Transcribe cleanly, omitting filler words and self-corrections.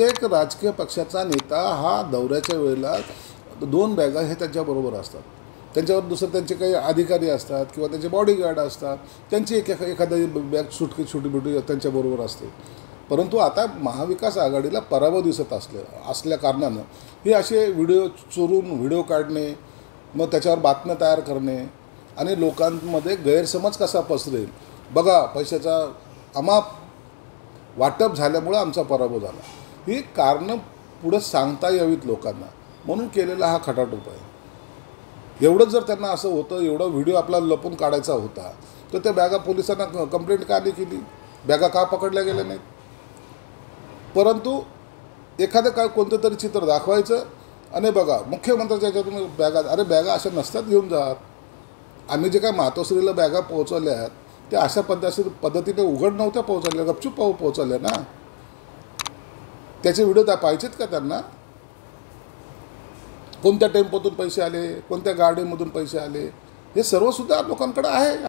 प्रत्येक राजकीय पक्षाचा नेता हा दौऱ्याच्या वेळेला 2 बॅगा हे त्यांच्याबरोबर असतात. त्यांच्यावर दुसरं त्यांचे काही अधिकारी असतात किंवा त्यांचे बॉडीगार्ड असतात, त्यांची एखादी बॅग छोटी-मोठी त्यांच्याबरोबर असते. परंतु आता महाविकास आघाडीला पराभव दिसत असल्या कारणानं हे असे व्हिडिओ चोरून व्हिडिओ काढणे, मग त्याच्यावर बातम्या तयार करणे आणि लोकांमध्ये गैरसमज कसा पसरेल, बघा पैशाचा अमाप वाटप झाल्यामुळं आमचा पराभव झाला, ही कारणं पुढं सांगता यावीत लोकांना म्हणून केलेला हा खटाटोप आहे. एवढंच जर त्यांना असं होतं, एवढा व्हिडिओ आपल्याला लपून काढायचा होता, तर त्या बॅगा पोलिसांना कंप्लेंट का नाही केली, बॅगा का पकडल्या गेल्या नाहीत. परंतु एखादं काय कोणतं तरी चित्र दाखवायचं आणि बघा मुख्यमंत्र्याच्या याच्यातून बॅगा, अरे बॅगा अशा नसतात घेऊन जात. आम्ही जे काय मातोश्रीला बॅगा पोहोचवल्या आहेत त्या अशा पद्धतीने उघड नव्हत्या पोहोचवल्या, गपचूप पोहोचवल्या ना. त्याचे व्हिडिओ पाहिजेत का त्यांना. कोणत्या टेम्पोतून पैसे आले, कोणत्या गाडीमधून पैसे आले, हे सर्वसुद्धा लोकांकडे आहे.